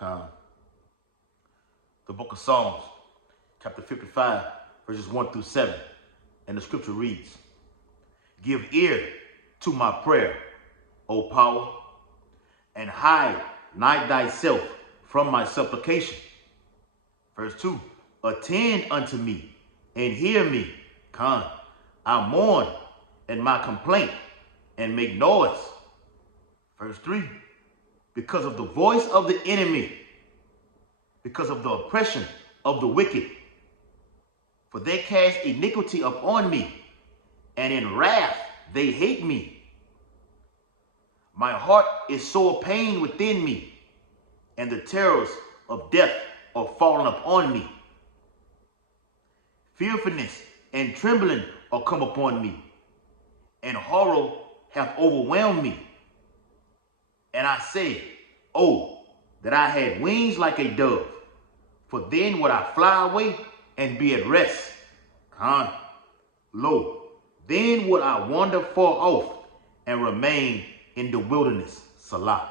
Khan. The book of Psalms, chapter 55, verses 1 through 7. And the scripture reads, Give ear to my prayer, O power, and hide not thyself from my supplication. Verse 2, Attend unto me and hear me. Khan. I mourn in my complaint and make noise. Verse 3, because of the voice of the enemy, because of the oppression of the wicked. For they cast iniquity upon me, and in wrath they hate me. My heart is sore pain within me, and the terrors of death are fallen upon me. Fearfulness and trembling are come upon me, and horror hath overwhelmed me. And I say, oh, that I had wings like a dove, for then would I fly away and be at rest. Khan. Lo, then would I wander far off and remain in the wilderness. Salah.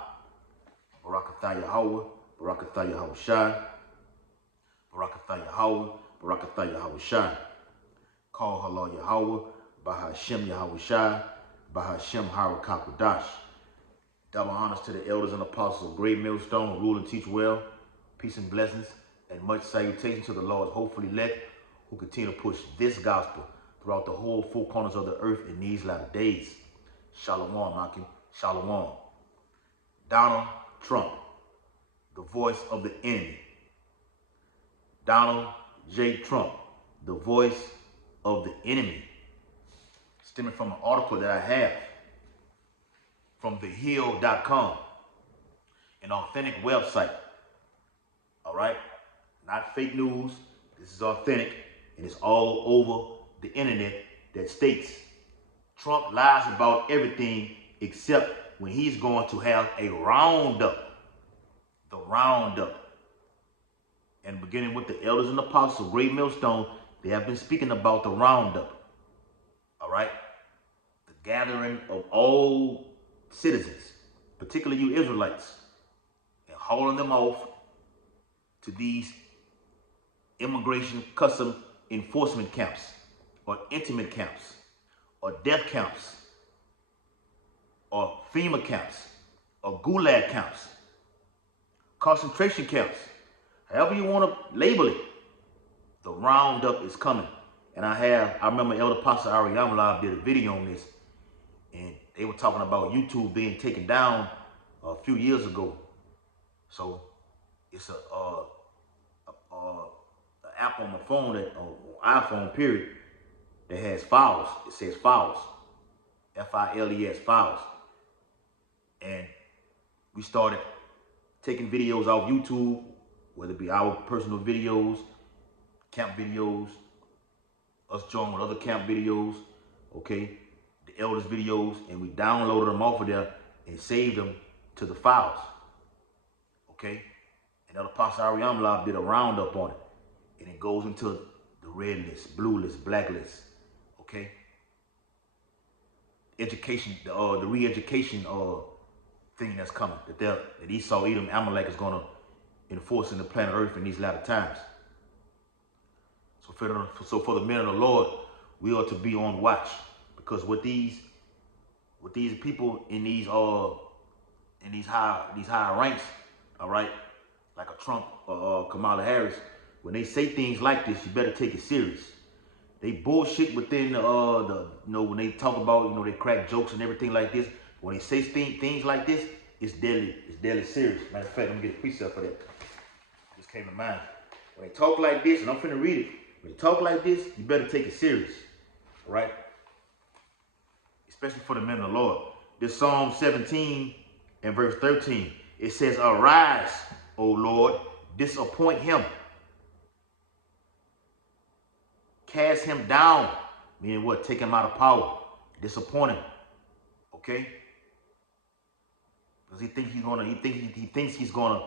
Barakatha Yahweh, Barakatha Yahweh Shai, Barakatha Yahweh, Barakatha Yahweh Shai. Call Halal Yahweh, Bahashem Yahweh Shai, Bahashem Harakakadash. Double honors to the elders and apostles of Great Millstone, rule and teach well. Peace and blessings, and much salutation to the Lord's hopeful elect who continue to push this gospel throughout the whole four corners of the earth in these latter days. Shalom, Akim. Shalom. Donald Trump, the voice of the enemy. Donald J. Trump, the voice of the enemy. Stemming from an article that I have from thehill.com, an authentic website. All right? Not fake news. This is authentic, and it's all over the internet that states Trump lies about everything except when he's going to have a roundup. The roundup. And beginning with the elders and apostles of Great Millstone, they have been speaking about the roundup. All right? The gathering of all citizens, particularly you Israelites, and hauling them off to these immigration custom enforcement camps, or intimate camps, or death camps, or FEMA camps, or gulag camps, concentration camps, however you want to label it. The roundup is coming. And I remember Elder Pastor Ariam Live did a video on this, and they were talking about YouTube being taken down a few years ago. So it's an app on my phone, iPhone period, that has files. It says files, F-I-L-E-S, files. And we started taking videos off YouTube, whether it be our personal videos, camp videos, us joining with other camp videos, okay, the elders videos, and we downloaded them off of there and saved them to the files, okay? And Elder Pastor Ariam Live did a roundup on it, and it goes into the red list, blue list, black list, okay? Education, the re-education thing that's coming, that Esau, Edom, Amalek is going to enforce in the planet Earth in these latter times. So for the men of the Lord, we ought to be on watch, because with these people in these high ranks, all right, like a Trump or Kamala Harris, when they say things like this, you better take it serious. They bullshit within when they talk about, they crack jokes and everything like this. When they say things like this, it's deadly serious. Matter of fact, let me get a precept for that. Just came to mind. When they talk like this, and I'm finna read it. When they talk like this, you better take it serious, all right? Especially for the men of the Lord. This Psalm 17 and verse 13, it says, Arise, O Lord, disappoint him. Cast him down, meaning what? Take him out of power. Disappoint him, okay? Because he thinks he's gonna,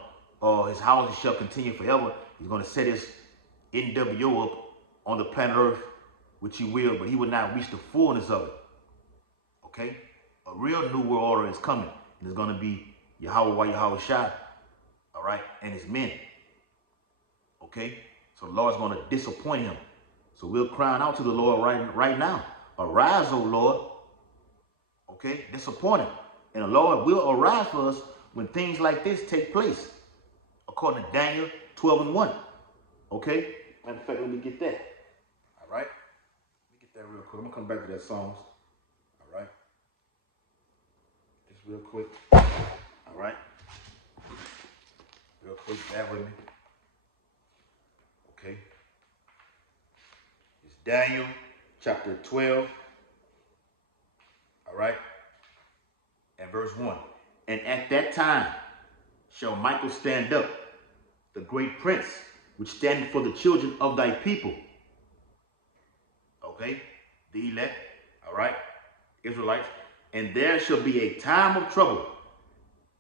his house shall continue forever. He's gonna set his NWO up on the planet Earth, which he will, but he will not reach the fullness of it. Okay? A real new world order is coming, and it's gonna be Yahweh Shai. All all right, and his men. Okay? So the Lord's going to disappoint him. So we're crying out to the Lord right now. Arise, O Lord. Okay? Disappoint him. And the Lord will arise for us when things like this take place. According to Daniel 12:1. Okay? Matter of fact, let me get that. All right? Let me get that real quick. I'm going to come back to that Psalms. All right? Just real quick. All right? Real quick, bear with me. Okay? It's Daniel chapter 12. All right? And verse 1. And at that time shall Michael stand up, the great prince, which standeth for the children of thy people. Okay? The elect. All right? Israelites. And there shall be a time of trouble,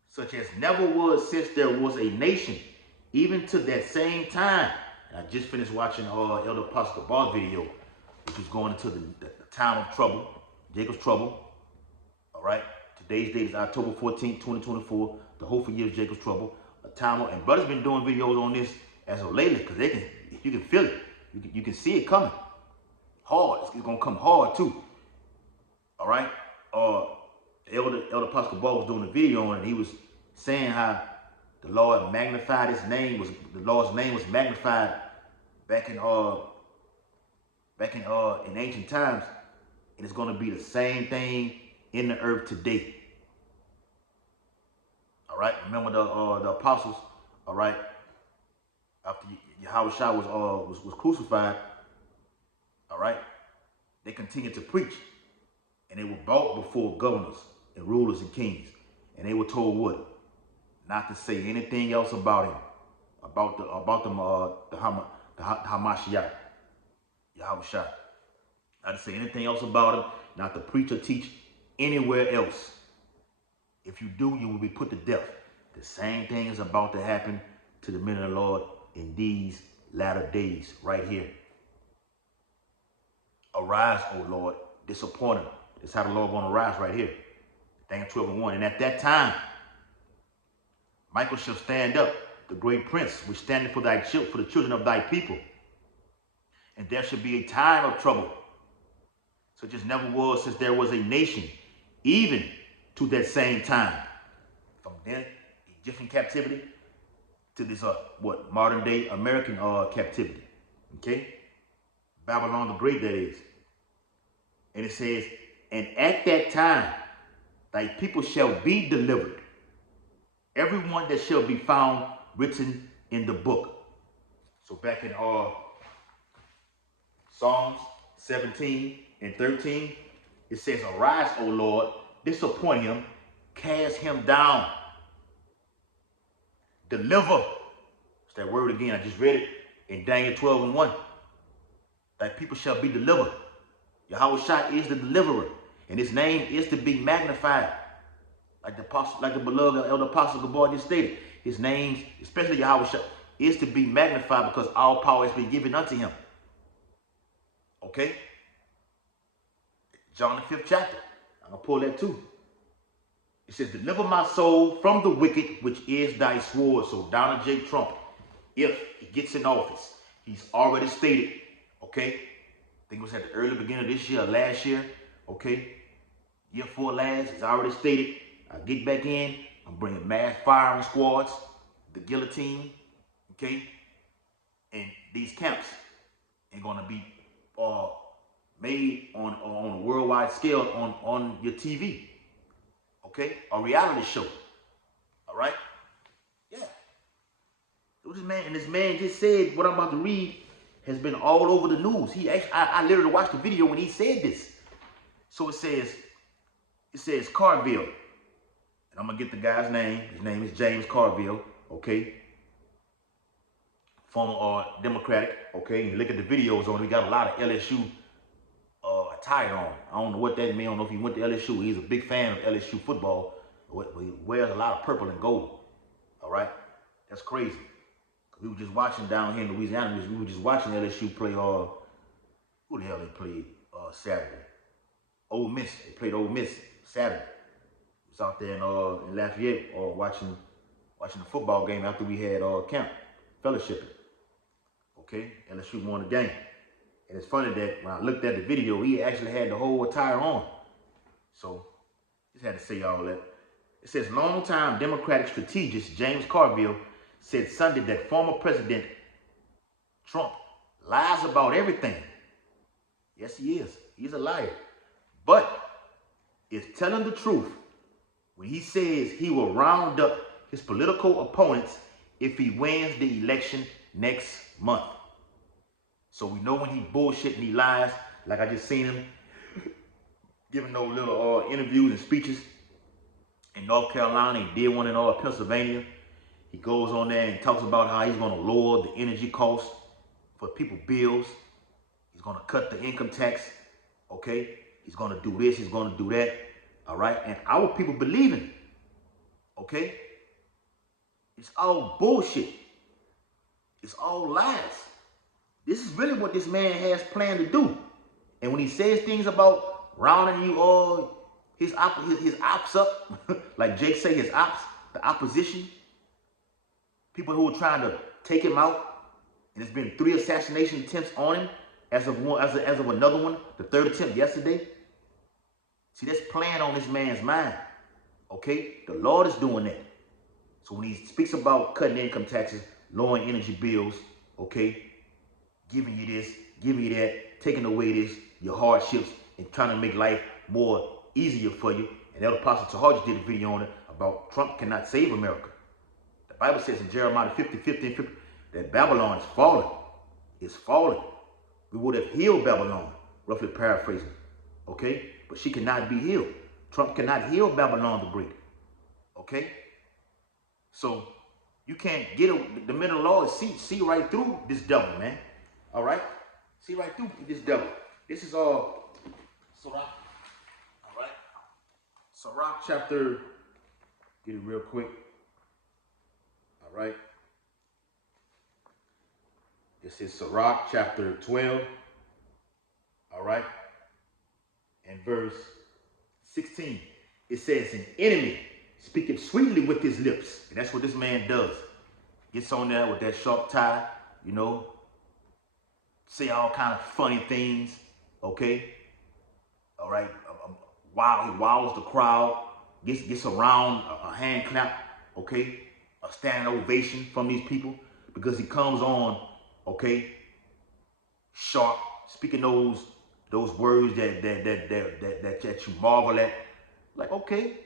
such as never was since there was a nation, even to that same time. And I just finished watching Elder Apostle Ball video, which was going into the time of trouble, Jacob's trouble. All right? Today's date is October 14th, 2024. The whole for years Jacob's trouble. A time of, and brothers been doing videos on this as of lately, because you can feel it. You can see it coming. Hard. It's gonna come hard too. All right? Elder Apostle Ball was doing a video on it, and he was saying how the Lord magnified his name, the Lord's name was magnified back in ancient times, and it's gonna be the same thing in the earth today. All right, remember the apostles. All right, after Yahushua was crucified. All right, they continued to preach, and they were brought before governors and rulers and kings, and they were told what? Not to say anything else about him, about the Hamashiach, Yahushua. Not to say anything else about him, not to preach or teach anywhere else. If you do, you will be put to death. The same thing is about to happen to the men of the Lord in these latter days, right here. Arise, O Lord, disappoint him. That's how the Lord gonna rise right here. Daniel 12:1. And at that time, Michael shall stand up, the great prince, which standeth for the children of thy people. And there shall be a time of trouble, such as never was since there was a nation, even to that same time. From then, Egyptian captivity to this modern day American captivity. Okay? Babylon the Great, that is. And it says, and at that time thy people shall be delivered, everyone that shall be found written in the book. So back in Psalms 17 and 13, it says, arise, O Lord, disappoint him, cast him down, deliver. It's that word again. I just read it in Daniel 12:1. Thy people shall be delivered. Yahushua is the deliverer, and his name is to be magnified. Like the beloved Elder Apostle Gabar just stated, his name, especially Yahushua, is to be magnified because all power has been given unto him. Okay? John the 5th chapter. I'm going to pull that too. It says, deliver my soul from the wicked, which is thy sword. So Donald J. Trump, if he gets in office, he's already stated, okay, I think it was at the early beginning of this year or last year, okay, year 4 last, he's already stated, I get back in, I'm bringing mass firing squads, the guillotine, okay, and these camps are going to be made on a worldwide scale on your TV, okay, a reality show, all right, yeah. This man just said what I'm about to read has been all over the news. I literally watched the video when he said this. So it says Carville, and I'm gonna get the guy's name. His name is James Carville, okay, former Democratic, okay. You look at the videos on it, we got a lot of LSU attire on. I don't know what that means. I don't know if he went to LSU. He's a big fan of LSU football. He wears a lot of purple and gold. All right, that's crazy. We were just watching down here in Louisiana. We were just watching LSU play. Who the hell they played Saturday? Ole Miss. They played Ole Miss Saturday. It was out there in Lafayette watching watching the football game after we had camp, fellowshipping. Okay, LSU won the game. And it's funny that when I looked at the video, he actually had the whole attire on. So, just had to say all that. It says, longtime Democratic strategist James Carville said Sunday that former President Trump lies about everything. Yes, he is. He's a liar. But is telling the truth when he says he will round up his political opponents if he wins the election next month. So we know when he bullshit and he lies, like I just seen him giving those little interviews and speeches in North Carolina. He did one in Pennsylvania. He goes on there and talks about how he's going to lower the energy costs for people's bills. He's going to cut the income tax. Okay? He's going to do this. He's going to do that. All right? And our people believe him. Okay? It's all bullshit. It's all lies. This is really what this man has planned to do. And when he says things about rounding you his ops up, like Jake say, his ops, the opposition, people who are trying to take him out, and there's been 3 assassination attempts on him as of another one, the 3rd attempt yesterday. See, that's playing on this man's mind. Okay? The Lord is doing that. So when he speaks about cutting income taxes, lowering energy bills, okay, giving you this, giving you that, taking away this, your hardships, and trying to make life more easier for you. And Elder Apostle Tahar just did a video on it about Trump cannot save America. The Bible says in Jeremiah 50:50 that Babylon is falling. It's falling. We would have healed Babylon, roughly paraphrasing. Okay? But she cannot be healed. Trump cannot heal Babylon the Great. Okay? So you can't get the men of the Lord see right through this devil, man. All right? See right through this devil. This is all Sirach. All right? Sirach chapter, get it real quick. All right? This is Sirach chapter 12. All right? And verse 16. It says, an enemy speaketh sweetly with his lips. And that's what this man does. Gets on there with that sharp tie, you know, say all kind of funny things, okay? All right? He wows the crowd, gets around a hand clap, okay? A standing ovation from these people because he comes on, okay, sharp, speaking those words that you marvel at. Like, okay,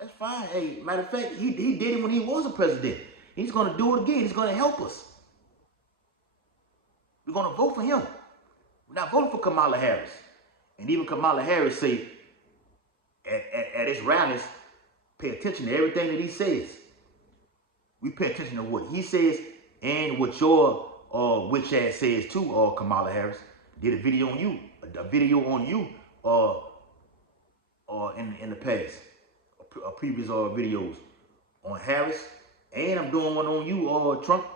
that's fine. Hey, matter of fact, he did it when he was a president. He's going to do it again. He's going to help us. We're going to vote for him. We're not voting for Kamala Harris. And even Kamala Harris say at his rallies, pay attention to everything that he says. We pay attention to what he says and what your witch ass says too, Kamala Harris. Did a video on you in the past, previous videos on Harris, and I'm doing one on you, Trump.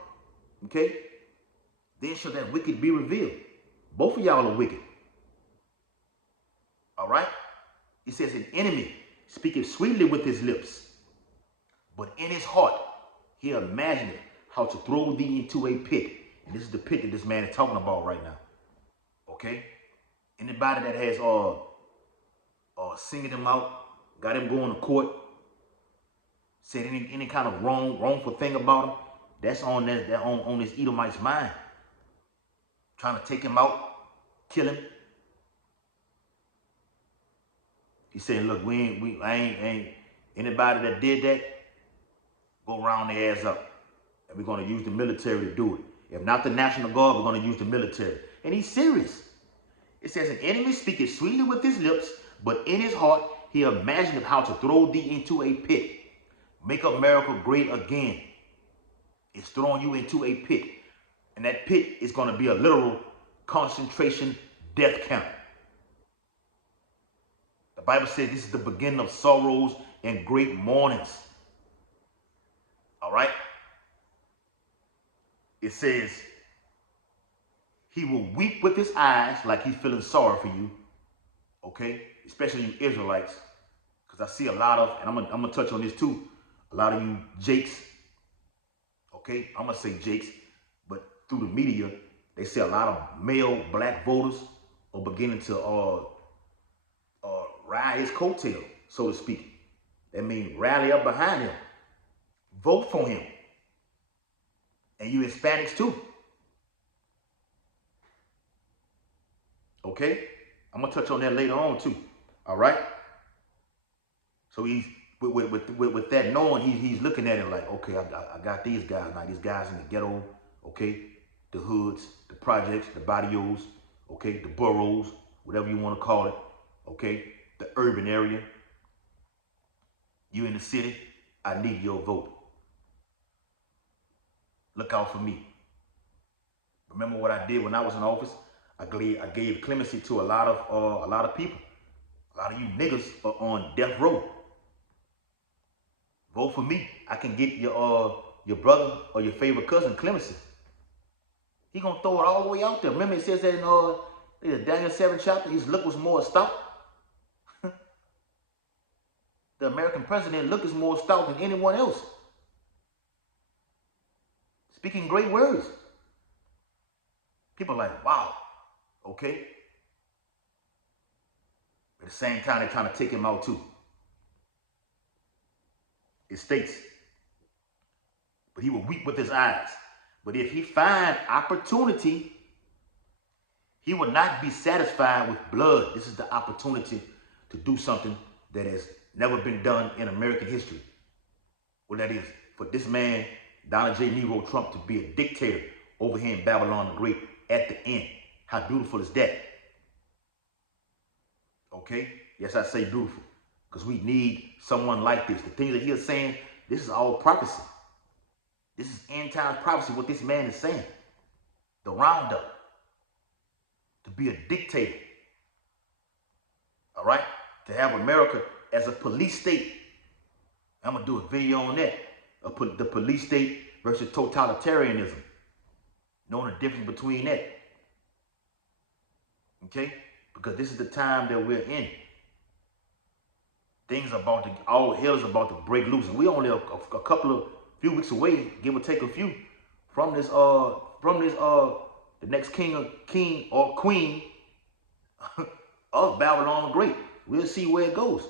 Okay? Then shall that wicked be revealed. Both of y'all are wicked. All right? It says an enemy speaketh sweetly with his lips, but in his heart he imagineth how to throw thee into a pit. And this is the pit that this man is talking about right now. Okay? Anybody that has singing him out, got him going to court, said any kind of wrongful thing about him, that's on this Edomite's mind. Trying to take him out, kill him. He said, look, I ain't anybody that did that, go round their ass up. And we're going to use the military to do it. If not the National Guard, we're going to use the military. And he's serious. It says, an enemy speaketh sweetly with his lips, but in his heart he imagineth how to throw thee into a pit. Make America great again. It's throwing you into a pit. And that pit is going to be a literal concentration death camp. The Bible says this is the beginning of sorrows and great mournings. All right? It says, he will weep with his eyes like he's feeling sorry for you. Okay? Especially you Israelites. Because I see a lot of, and I'm gonna touch on this too, a lot of you Jakes Okay, I'm gonna say Jakes, but through the media, they say a lot of male black voters are beginning to ride his coattail, so to speak. That means rally up behind him, vote for him, and you Hispanics too. Okay, I'm gonna touch on that later on too. All right. So he's with that knowing, he's looking at it like, okay, I got these guys now. These guys in the ghetto, okay, the hoods, the projects, the barrios, okay, the boroughs, whatever you want to call it, okay, the urban area. You in the city, I need your vote. Look out for me. Remember what I did when I was in office? I gave clemency to a lot of people. A lot of you niggas are on death row. Vote for me. I can get your brother or your favorite cousin clemency. He gonna throw it all the way out there. Remember it says that in Daniel 7 chapter, his look was more stout. The American president look is more stout than anyone else. Speaking great words. People are like, wow, okay. At the same time, they're trying to take him out too. It states, but he will weep with his eyes. But if he find opportunity, he will not be satisfied with blood. This is the opportunity to do something that has never been done in American history. What that is, for this man, Donald J. Nero Trump, to be a dictator over here in Babylon the Great at the end. How beautiful is that? Okay? Yes, I say beautiful. Because we need someone like this. The things that he is saying, this is all prophecy. This is end time prophecy, what this man is saying. The roundup. To be a dictator. All right? To have America as a police state. I'm going to do a video on that. The police state versus totalitarianism. Knowing the difference between that. Okay? Because this is the time that we're in. All hell is about to break loose. And we only a few weeks away, give or take a few, from this the next king or queen of Babylon the Great. We'll see where it goes.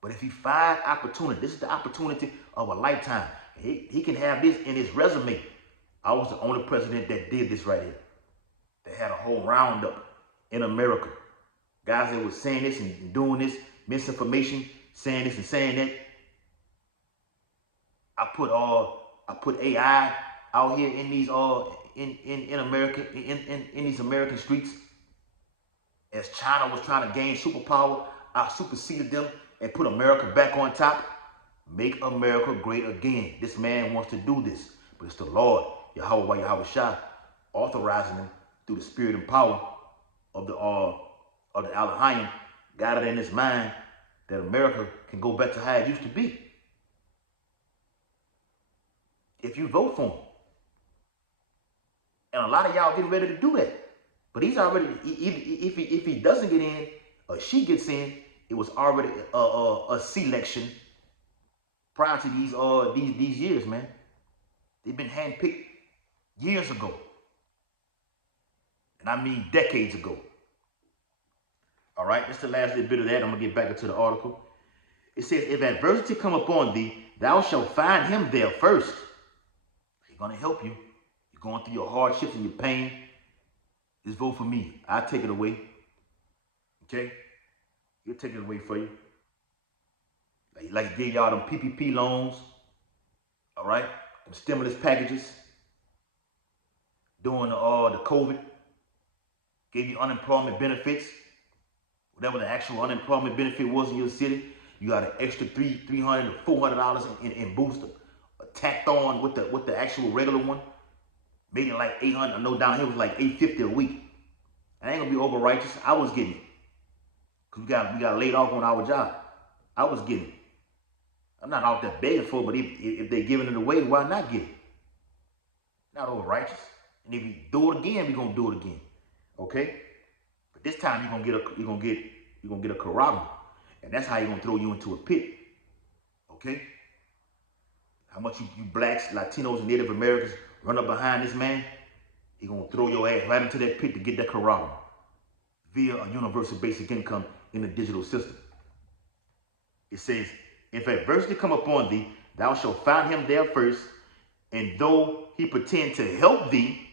But if he find opportunity, this is the opportunity of a lifetime. He can have this in his resume. I was the only president that did this right here. They had a whole roundup in America. Guys that was saying this and doing this, misinformation, saying this and saying that. I put AI out here in these in America, in these American streets. As China was trying to gain superpower, I superseded them and put America back on top. Make America great again. This man wants to do this, but it's the Lord, Yahweh Shai, authorizing him through the spirit and power of the Elohim, got it in his mind that America can go back to how it used to be. If you vote for him. And a lot of y'all getting ready to do that. But he's already, if he doesn't get in, or she gets in, it was already a selection prior to these years, man. They've been handpicked years ago. And I mean decades ago. All right, that's the last little bit of that. I'm going to get back into the article. It says, if adversity come upon thee, thou shalt find him there first. He's going to help you. You're going through your hardships and your pain. Just vote for me. I'll take it away. Okay? He'll take it away for you. Like he gave y'all them PPP loans. All right? Them stimulus packages. During the COVID. Gave you unemployment benefits. Whatever the actual unemployment benefit was in your city, you got an extra $300 to $400 in booster tacked on with the actual regular one. Made it like $800. I know down here it was like $850 a week. I ain't gonna be over righteous. I was getting it. Cause we got laid off on our job. I was getting it. I'm not out there begging for it, but if they're giving it away, why not get it? Not over righteous. And if you do it again, we're gonna do it again. Okay? But this time you're gonna get a Karaga. And that's how you're gonna throw you into a pit. Okay? How much you blacks, Latinos, and Native Americans run up behind this man? He gonna throw your ass right into that pit to get that corral via a universal basic income in the digital system. It says, if adversity come upon thee, thou shalt find him there first, and though he pretend to help thee,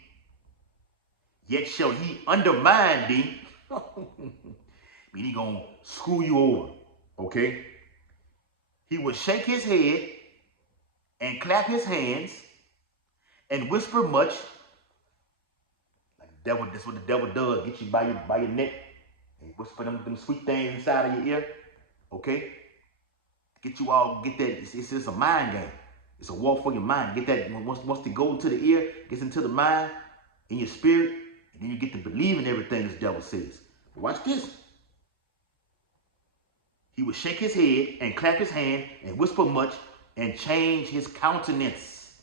yet shall he undermine thee. He gonna screw you over, okay? He will shake his head and clap his hands and whisper much. Like the devil, that's what the devil does. Get you by your neck and whisper them sweet things inside of your ear, okay? Get you all, get that, it's just a mind game. It's a war for your mind. Get that, once they go into the ear, gets into the mind, in your spirit, and then you get to believe in everything this devil says. But watch this. He would shake his head and clap his hand and whisper much and change his countenance.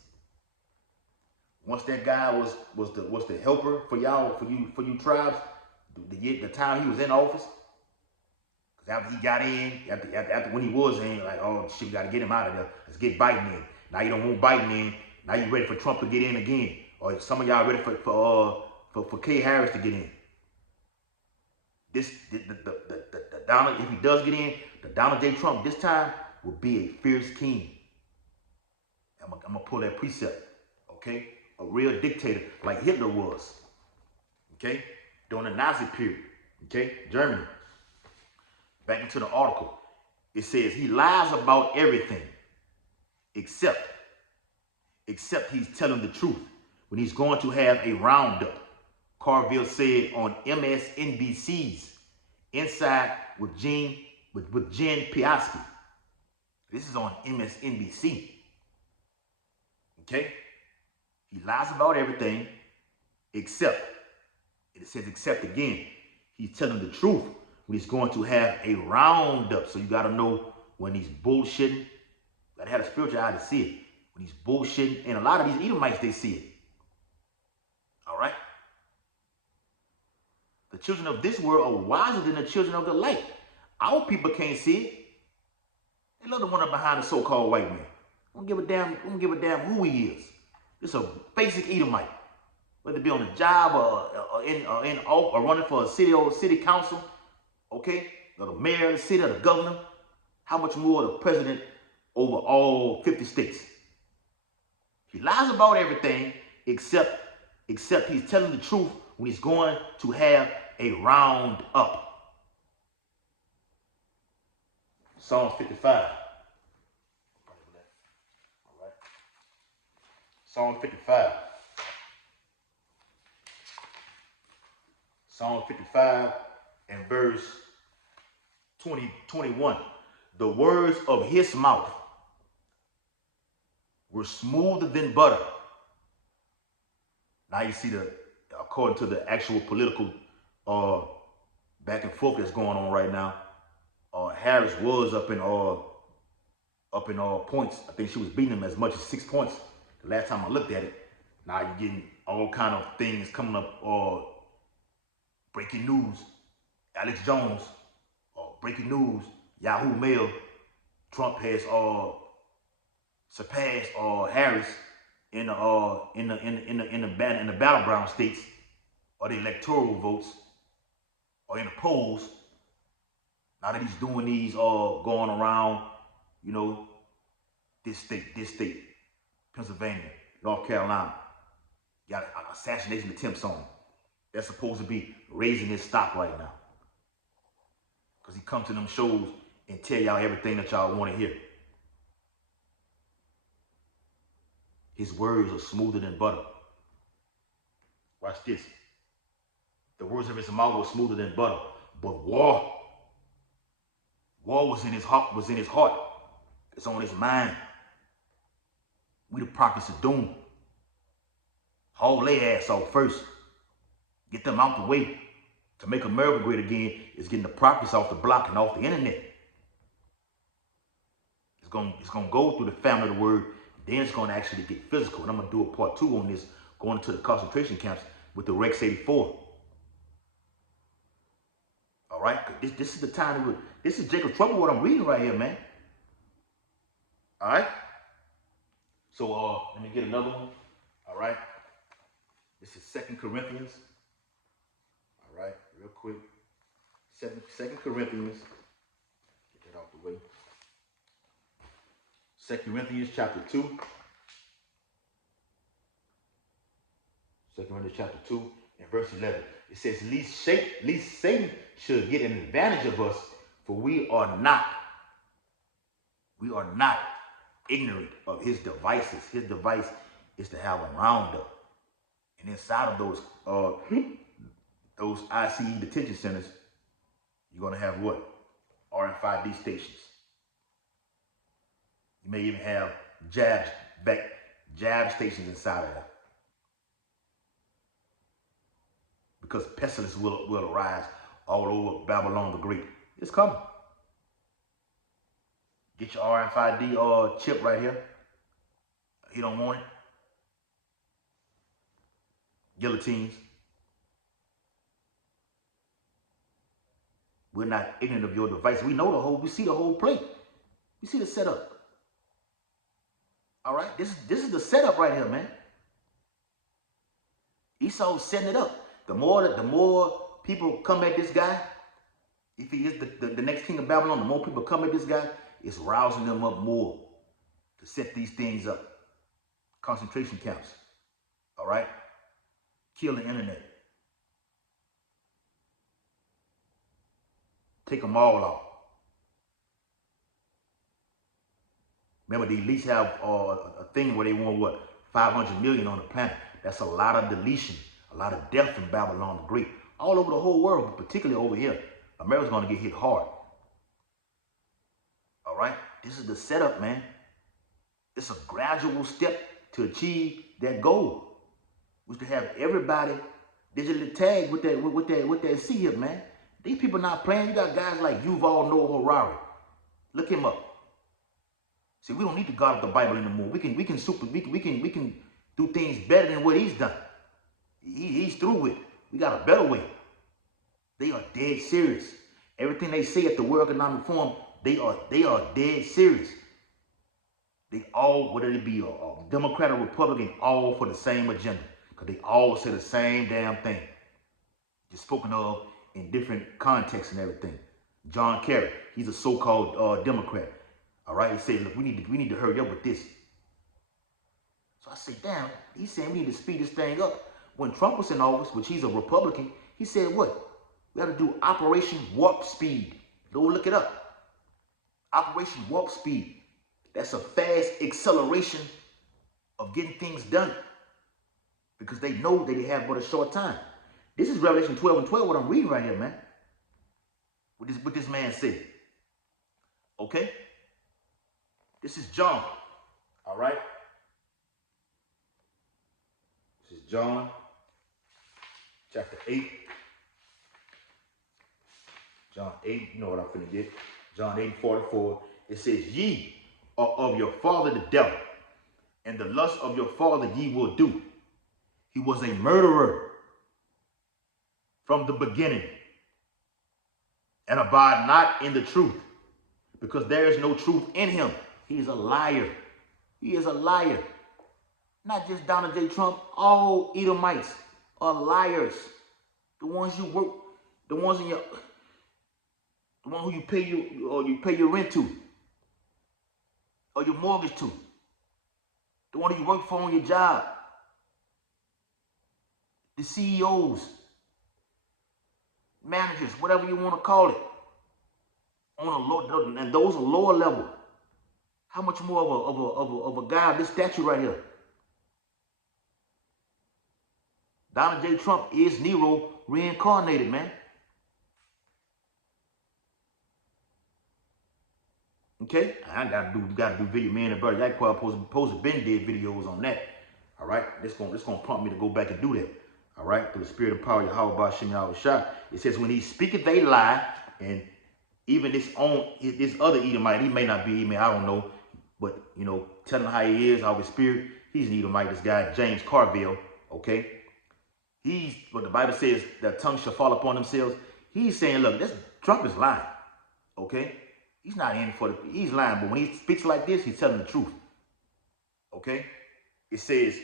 Once that guy was the helper for y'all, for you tribes, the time he was in office, because after he got in, after when he was in, like, oh shit, we gotta get him out of there. Let's get Biden in. Now you don't want Biden in. Now you ready for Trump to get in again, or some of y'all ready for Kay Harris to get in. The Donald, if he does get in, the Donald J. Trump this time will be a fierce king. I'm gonna pull that precept, okay? A real dictator like Hitler was, okay? During the Nazi period, okay? Germany. Back into the article, it says he lies about everything except he's telling the truth when he's going to have a roundup. Carville said on MSNBC's Inside with Jen Psaki. This is on MSNBC. Okay? He lies about everything except, it says except again, he's telling the truth when he's going to have a roundup. So you got to know when he's bullshitting. You got to have a spiritual eye to see it. When he's bullshitting, and a lot of these Edomites, they see it. All right? The children of this world are wiser than the children of the light. Our people can't see it. They love the one up behind the so-called white man. Don't give a damn who he is. It's a basic Edomite. Whether it be on a job or running for a city council, okay, or the mayor of the city or the governor. How much more the president over all 50 states? He lies about everything except he's telling the truth when he's going to have a round up. Psalms 55. All right. Psalm 55. Psalm 55 and verse 21. The words of his mouth were smoother than butter. Now you see according to the actual political back and forth that's going on right now, Harris was up in points. I think she was beating him as much as 6 points the last time I looked at it. Now you're getting all kind of things coming up, breaking news, Alex Jones, breaking news, Yahoo Mail, Trump has surpassed Harris in the battleground states, or the electoral votes, or in the polls. Now that he's doing these going around, you know, this state, Pennsylvania, North Carolina, got assassination attempts on him. That's supposed to be raising his stock right now. Because he comes to them shows and tell y'all everything that y'all want to hear. His words are smoother than butter. Watch this. The words of his mouth were smoother than butter. But war was in his heart, It's on his mind. We the prophets of doom. Haul their ass off first. Get them out the way. To make America great again is getting the prophets off the block and off the internet. It's gonna go through the family of the word. Then it's gonna actually get physical. And I'm gonna do a part 2 on this, going to the concentration camps with the Rex 84. All right, this is the time. This is Jacob Trouble. What I'm reading right here, man. All right. So let me get another one. All right. This is 2 Corinthians. All right, real quick. Second Corinthians. Get that out the way. 2 Corinthians chapter 2. 2 Corinthians chapter 2 and verse 11. It says, least Satan should get an advantage of us, for we are not ignorant of his devices. His device is to have a roundup. And inside of those ICE detention centers, you're going to have what? RFID stations. You may even have jab stations inside of that. Because pestilence will arise all over Babylon the Great. It's coming. Get your RFID chip right here. You don't want it. Guillotines. We're not ignorant of your device. We see the whole plate. We see the setup. All right, this is the setup right here, man. Esau's setting it up. The more people come at this guy, if he is the next king of Babylon, the more people come at this guy, it's rousing them up more to set these things up. Concentration camps. All right? Kill the internet. Take them all out. Remember, they at least have a thing where they want, what, 500 million on the planet. That's a lot of deletion, a lot of death in Babylon the Great. All over the whole world, but particularly over here. America's going to get hit hard. All right? This is the setup, man. It's a gradual step to achieve that goal. Was to have everybody digitally tagged with that C-hip, man. These people not playing. You got guys like Yuval Noah Harari. Look him up. See, we don't need to guard up the Bible anymore. We can do things better than what he's done. He's through with. We got a better way. They are dead serious. Everything they say at the World Economic Forum, they are dead serious. They all, whether it be a Democrat or Republican, all for the same agenda. Because they all say the same damn thing. Just spoken of in different contexts and everything. John Kerry, he's a so-called Democrat. All right, he said, look, we need to hurry up with this. So I said, damn, he's saying we need to speed this thing up. When Trump was in office, which he's a Republican, he said what? We got to do Operation Warp Speed. Go look it up. Operation Warp Speed. That's a fast acceleration of getting things done. Because they know that they have but a short time. This is Revelation 12 and 12, what I'm reading right here, man. What this man said. Okay? This is John. All right? This is John chapter 8. John 8, you know what I'm finna get. John 8:44. It says, ye are of your father the devil, and the lust of your father ye will do. He was a murderer from the beginning, and abide not in the truth, because there is no truth in him. He is a liar. He is a liar. Not just Donald J. Trump, all Edomites are liars. The ones you work, the ones in your, the one who you pay your rent to, or your mortgage to, the one you work for on your job, the CEOs, managers, whatever you want to call it, on a low, and those are lower level. How much more of a guy of this statue right here? Donald J. Trump is Nero reincarnated, man. Okay, I gotta do video, man and brother. That quite supposed to been did videos on that. All right, this gonna prompt me to go back and do that. All right, through the spirit and power of Yahweh Bashim Yahweh Shah. It says when he speaketh they lie, and even this other Edomite, he may not be Edomite, I don't know, but you know, tell him how he is, how his spirit. He's an Edomite. This guy James Carville. Okay, he's what the Bible says that tongues shall fall upon themselves. He's saying, look, this Trump is lying. Okay. He's not in for he's lying, but when he speaks like this, he's telling the truth. Okay? It says,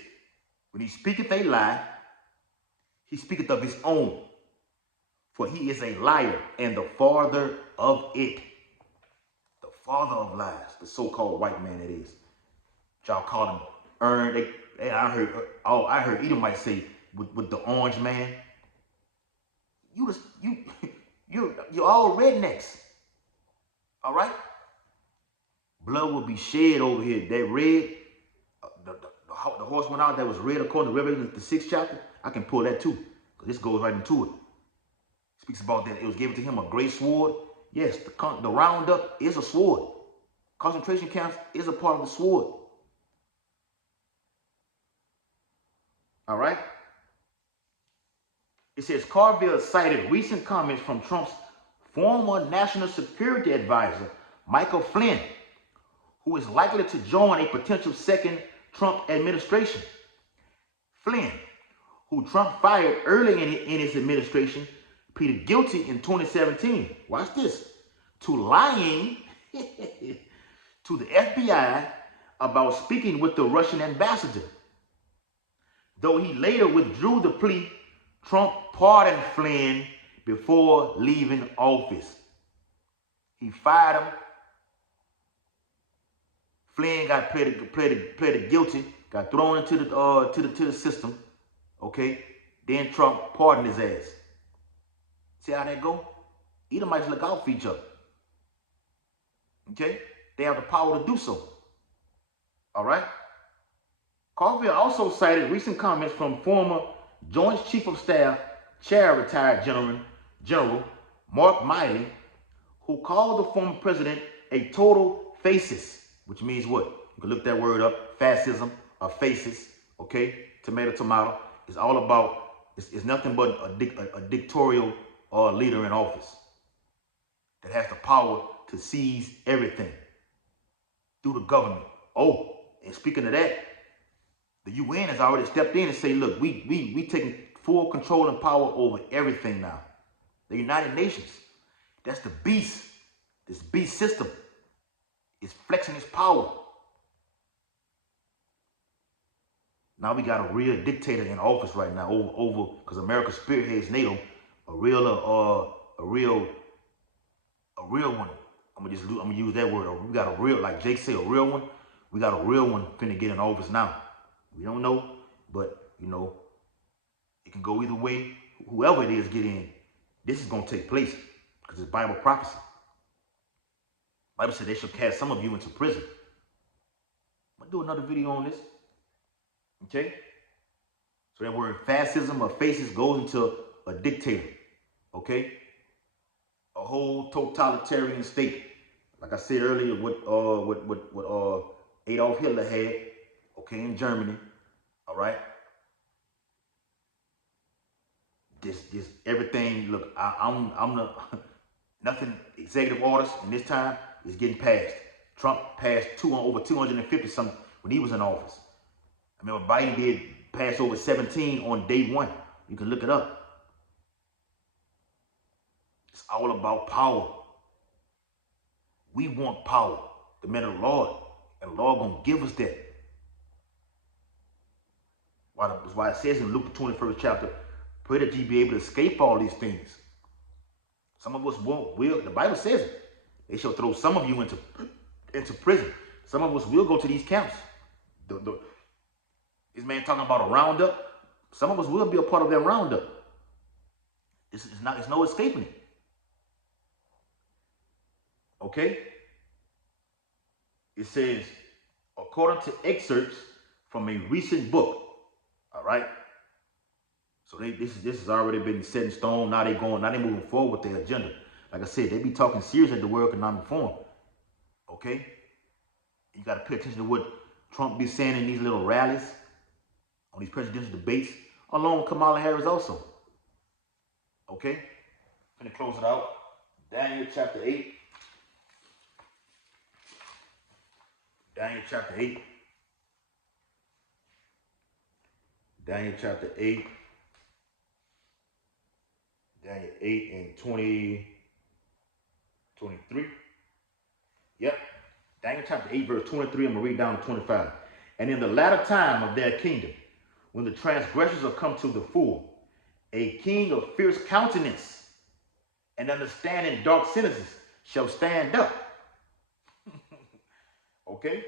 when he speaketh a lie, he speaketh of his own, for he is a liar and the father of it. The father of lies, the so-called white man it is. Y'all call him Ern. I heard Edomites say with the orange man, you're all rednecks. All right? Blood will be shed over here. That red, the horse went out that was red according to Revelation, the 6th chapter. I can pull that too, because this goes right into it. It speaks about that it was given to him a great sword. Yes, the roundup is a sword. Concentration camps is a part of the sword. All right? It says Carville cited recent comments from Trump's former national security advisor, Michael Flynn, who is likely to join a potential second Trump administration. Flynn, who Trump fired early in his administration, pleaded guilty in 2017. Watch this. To lying to the FBI about speaking with the Russian ambassador. Though he later withdrew the plea, Trump pardoned Flynn before leaving office. He fired him. Flynn got pleaded guilty, got thrown into the system. Okay, then Trump pardoned his ass. See how that go? Edomites look out for each other. Okay, they have the power to do so. All right. Carville also cited recent comments from former Joint Chief of Staff, Chair retired General Mark Milley, who called the former president a total fascist, which means what? You can look that word up, fascism, or fascist, okay? Tomato, tomato. It's all about, it's nothing but a dictatorial leader in office that has the power to seize everything through the government. Oh, and speaking of that, the UN has already stepped in and say, look, we taking full control and power over everything now. The United Nations, that's the beast. This beast system is flexing its power. Now we got a real dictator in office right now over because America spearheads NATO, a real one. I'm gonna use that word. We got a real, like Jake said, a real one. We got a real one finna get in office now. We don't know, but you know, it can go either way. Whoever it is get in, this is gonna take place because it's Bible prophecy. Bible said they shall cast some of you into prison. I'm gonna do another video on this. Okay? So that word fascism or fascist goes into a dictator. Okay? A whole totalitarian state. Like I said earlier, what Adolf Hitler had, okay, in Germany. All right. This everything. Look, I'm the nothing executive orders, and this time is getting passed. Trump passed over 250 something when he was in office. I remember Biden did pass over 17 on day one. You can look it up. It's all about power. We want power, the men of the Lord, and the Lord gonna give us that. That's why it says in Luke the 21st chapter, pray that ye be able to escape all these things. Some of us will. The Bible says it. They shall throw some of you into prison. Some of us will go to these camps. This man talking about a roundup. Some of us will be a part of that roundup. It's no escaping it. Okay? It says, according to excerpts from a recent book. All right? So this has already been set in stone. Now they moving forward with their agenda. Like I said, they be talking serious at the World Economic Forum. Okay? You got to pay attention to what Trump be saying in these little rallies, on these presidential debates, along with Kamala Harris also. Okay? I'm going to close it out. Daniel chapter 8. Daniel chapter 8. Daniel chapter 8. Daniel 8 and 23. Yep. Daniel chapter 8, verse 23. I'm going to read down to 25. And in the latter time of their kingdom, when the transgressors are come to the full, a king of fierce countenance and understanding dark sentences shall stand up. Okay?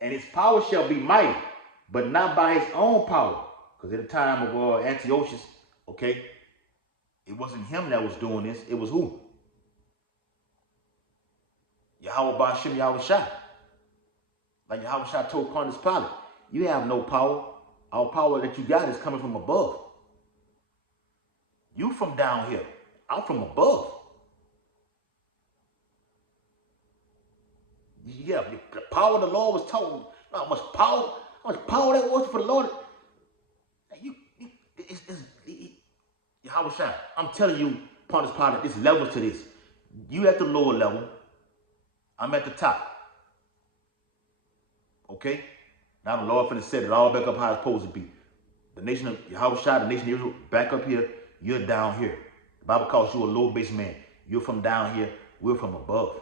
And his power shall be mighty, but not by his own power. Because at the time of Antiochus, okay, it wasn't him that was doing this. It was who? Yahweh Ba'ashem Yahweh Shai. Like Yahweh Shai told Pontius Pilate, you have no power. All power that you got is coming from above. You from down here. I'm from above. Yeah, the power of the Lord was told. How much power that was for the Lord. Yahweh Shai, I'm telling you, Pontius Pilate, there's levels to this. You at the lower level. I'm at the top. Okay? Now the Lord finna set it all back up how it's supposed to be. The nation of Yahweh Shai, the nation of Israel, back up here. You're down here. The Bible calls you a low base man. You're from down here. We're from above.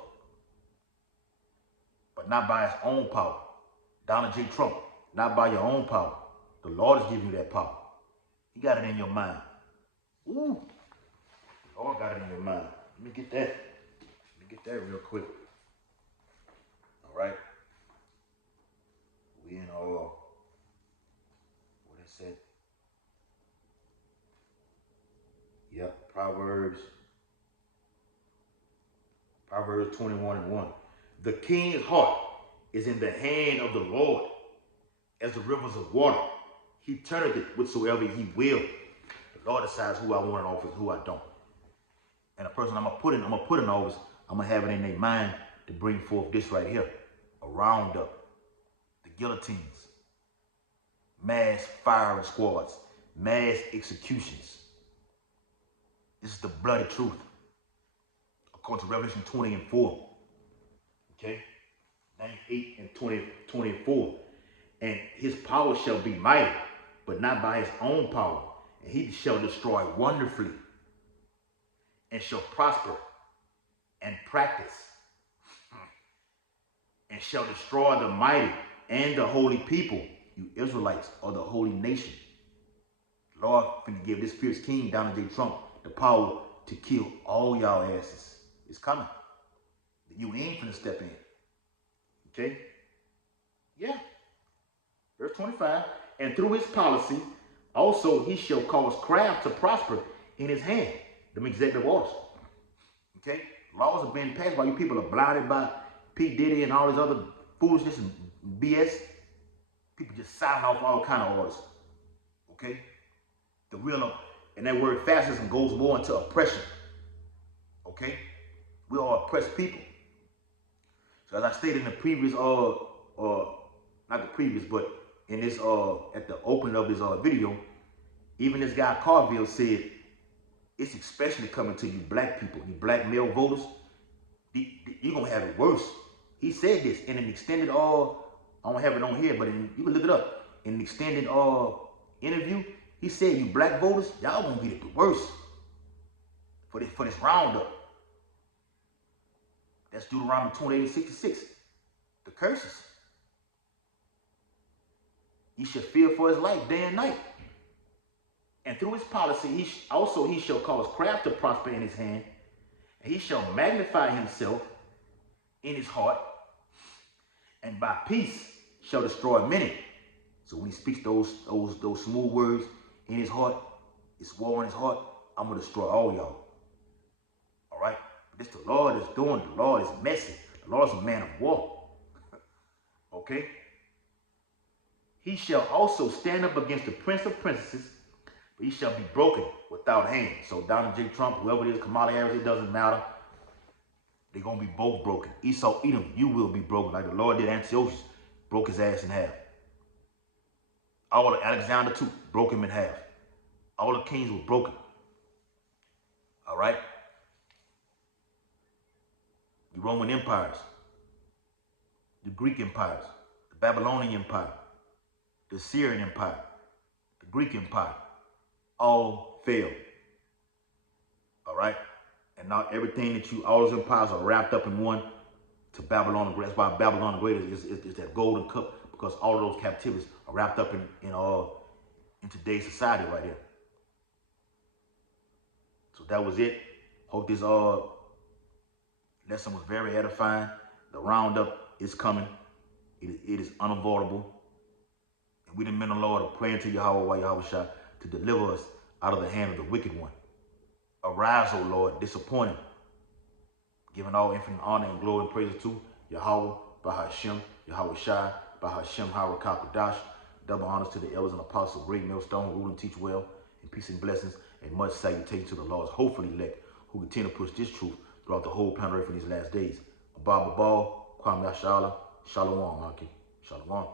But not by his own power. Donald J. Trump, not by your own power. The Lord is giving you that power. He got it in your mind. Ooh. The Lord got it in your mind. Let me get that. Let me get that real quick. All right. We in what it said. Yep, Proverbs 21:1. The king's heart is in the hand of the Lord, as the rivers of water. He turneth it whithersoever he will. The Lord decides who I want in office, who I don't. And the person I'm gonna put in office, I'm gonna have it in their mind to bring forth this right here. A roundup, the guillotines, mass firing squads, mass executions. This is the bloody truth. According to Revelation 20:4. Okay? 98 and 24. And his power shall be mighty, but not by his own power. And he shall destroy wonderfully, and shall prosper and practice, and shall destroy the mighty and the holy people. You Israelites are the holy nation. The Lord finna give this fierce king, Donald J. Trump, the power to kill all y'all asses. It's coming. You ain't finna step in. Okay? Yeah. Verse 25. And through his policy, also he shall cause craft to prosper in his hand. Them executive orders. Okay? Laws are being passed while you people are blinded by P. Diddy and all this other foolishness and BS. People just signing off all kind of orders. Okay? The real, and that word fascism goes more into oppression. Okay? We are oppressed people. So as I stated in the previous, not the previous, but in this, at the opening of this video, even this guy Carville said, it's especially coming to you black people, you black male voters, you're going to have it worse. He said this in an extended, I don't have it on here, but you can look it up. In an extended interview, he said, you black voters, y'all going to get it worse for this roundup. That's Deuteronomy 28:66. The curses. He shall fear for his life day and night. And through his policy, he shall cause craft to prosper in his hand, and he shall magnify himself in his heart, and by peace shall destroy many. So when he speaks those smooth words in his heart, it's war in his heart, I'm gonna destroy all y'all. All right? But this the Lord is doing. The Lord is messy. The Lord is a man of war. Okay? He shall also stand up against the prince of princesses, but he shall be broken without hand. So Donald J. Trump, whoever it is, Kamala Harris, it doesn't matter. They're going to be both broken. Esau, Edom, you will be broken. Like the Lord did Antiochus, broke his ass in half. All of Alexander too, broke him in half. All the kings were broken. All right? The Roman empires, the Greek empires, the Babylonian empire, the Syrian empire, the Greek empire, all failed. All right? And now everything all those empires are wrapped up in one to Babylon the Great. That's why Babylon the Great is that golden cup. because all of those captivities are wrapped up in today's society right here. So that was it. Hope this lesson was very edifying. The roundup is coming. It is unavoidable. And we the men of the Lord are praying to Yahweh Yahushua to deliver us out of the hand of the wicked one. Arise, O Lord, disappoint him. Giving all infinite honor and glory and praise to Yahweh, Bahashem, Yahweh Shai, Bahashem, Harakakadash. Double honors to the elders and apostles of great millstone who rule and teach well, and peace and blessings, and much salutation to the Lord's hopefully elect who continue to push this truth throughout the whole planet Earth in these last days. Abba Babal, Kwame Yashala, Shalom, Aki. Shalom.